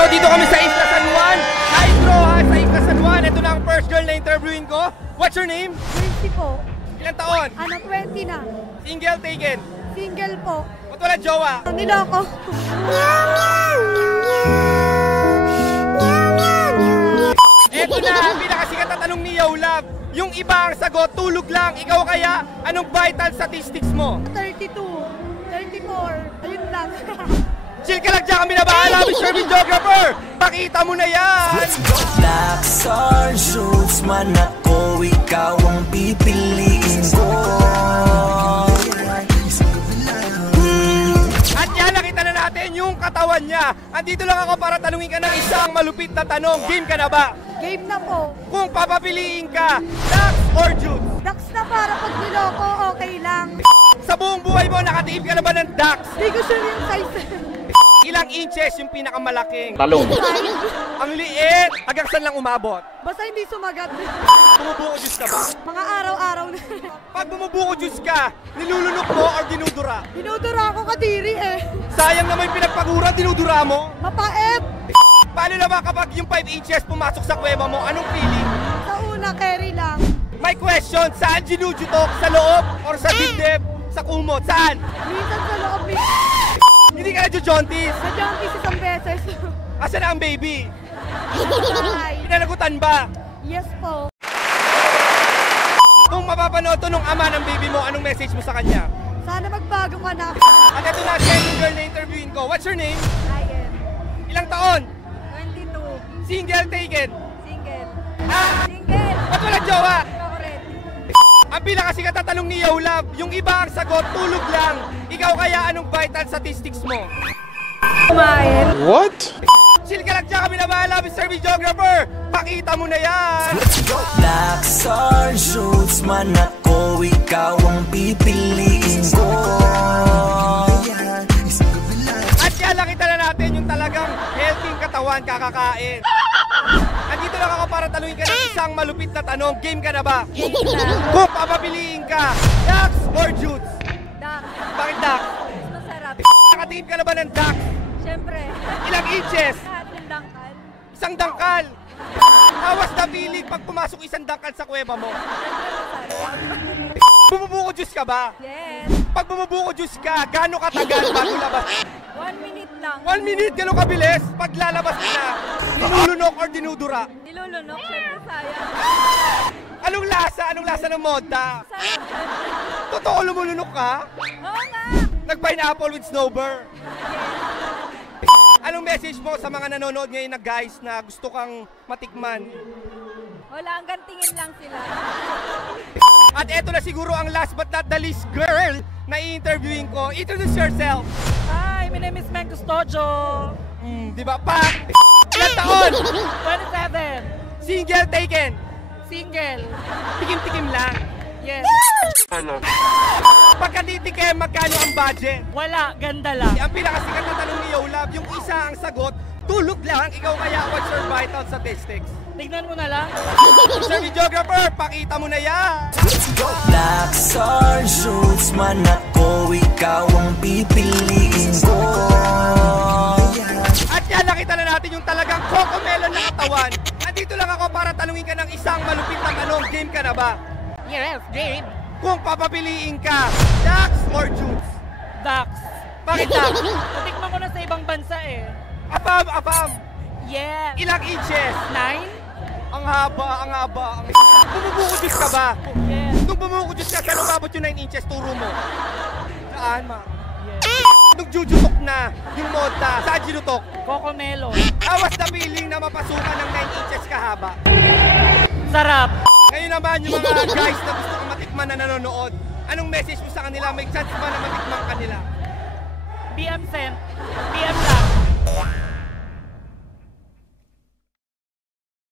Yo, dito kami sa Isla San Juan. Hydro ha, sa Isla San Juan. Ito na ang first girl na interviewin ko. What's your name? 20 po. Ilang taon? 20 na. Single, taken? Single po. Ba't wala jowa? Niloko. Ito na ang pinakasikat na tanong ni Yo Love. Yung iba ang sagot, tulog lang. Ikaw kaya, anong vital statistics mo? 32. 34. Ayun lang. Chill ka lang dyan kami na bahala, Mr. Videographer! Pakita mo na yan! Blacks or shoots man ako, ikaw ang pipiliin ko. At yan, nakita na natin yung katawan niya. Andito lang ako para tanungin ka ng isang malupit na tanong. Game ka na ba? Game na po. Kung papapiliin ka, Dax or Jude? Dax na para pag niloko, okay lang. Sa buong buhay mo, nakatiim ka na ba ng Dax? Hindi ko sure yung size. Ilang inches yung pinakamalaking? Talong. Ang liit! Hanggang saan lang umabot? Basta hindi sumagat. Bumubuko juice ka ba? Mga araw-araw na. Pag bumubuko juice ka, nilulunok mo or dinudura? Dinudura ako kadiri eh. Sayang naman yung pinagpagura, dinudura mo? Mapait. Paano naman kapag yung 5 inches pumasok sa kuweba mo, anong feeling? Sa una, carry lang. May question, saan ginujutok? Sa loob or sa dibdib? Sa kumot? Saan? Minsan sa loob, Hindi ka na-jontis? sa junkies isang beses. Asan na ang baby? Hi. Pinanagutan ba? Yes po. Kung mapapanood to nung ama ng baby mo, anong message mo sa kanya? Sana magbago ka na. At ito na, second girl na interviewin ko. What's your name? Ryan. Ilang taon? 22. Single, taken? Single. Ah! Single. Ba't walang jowa? Ako rin. Ang pinakasikat na tanong ni Yo Love, yung iba ang sagot, tulog lang. Ikaw kaya, anong vital statistics mo? Kumain. What? Chill ka lang dyan kami na bahala, Mr. Videographer! Pakita mo na yan! Blacks or shoots man ako, ikaw ang pipiliin ko. At yan, nakita na natin yung talagang healthy katawan kakakain. Nandito lang ako para tanungin ka ng isang malupit na tanong. Game ka na ba? Game na. Kung papapiliin ka, Dax or Jude? Dax. Bakit Dax? Masarap. Nakatingin ka na ba ng Dax? Siyempre. Ilang inches? Lahat ng dangkal. Isang dangkal. Awas na feeling pag pumasok isang dangkal sa kuweba mo. Bumubuko juice ka ba? Yes. Pag bumubuko juice ka, gaano katagal bago labas? 1 minute lang. 1 minute, gano'ng kabilis? Pag lalabas na, dinulunok or dinudura? Nilulunok, siyempre sayang. Anong lasa? Anong lasa ng moda? Sarap. Totoo lumulunok ka? Oo nga. Nag-pineapple with snowbird. Anong message mo sa mga nanonood ngayon na guys na gusto kang matikman? Wala, hanggang tingin lang sila. At eto na siguro ang last but not the least girl na i-interviewin ko. Introduce yourself. Hi, my name is Meng Custodio. Di ba? Ilang taon? 27. Single, taken? Single. Tikim-tikim lang. Yes. Pagka titikim, magkano ang budget? Wala, ganda lang. Ang pinakasikat na tanong ni Yo Love, yung isa ang sagot, tulog lang. Ikaw kaya, what's your vital statistics? Tignan mo na lang. Mr. Videographer, pakita mo na yan! Blacks or shoots man ako, ikaw ang pipiliin ko. At yan, nakita na natin yung talagang cocomelon na katawan. Nandito lang ako para tanungin ka ng isang malupit na tanong. Game ka na ba? Yes, game. Kung papapiliin ka, Dax or Jude? Dax. Bakit Dax? Natikman ko na sa ibang bansa eh. Apam! Yes. Ilang inches? 9? Ang haba. Bumubuko-juice ka ba? Yes. Nung bumubuko-juice ka, saan umabot yung 9 inches? Turo mo. Saan, ma? Yes. Nung jujutok na yung moda, saan ginutok? Cocomelon. Awas na feeling na mapasukan ng 9 inches kahaba. Sarap. Ngayon naman yung mga guys na gusto kong matikman na nanonood, anong message mo sa kanila? May chance ba na matikman kanila? PM sent. PM lang.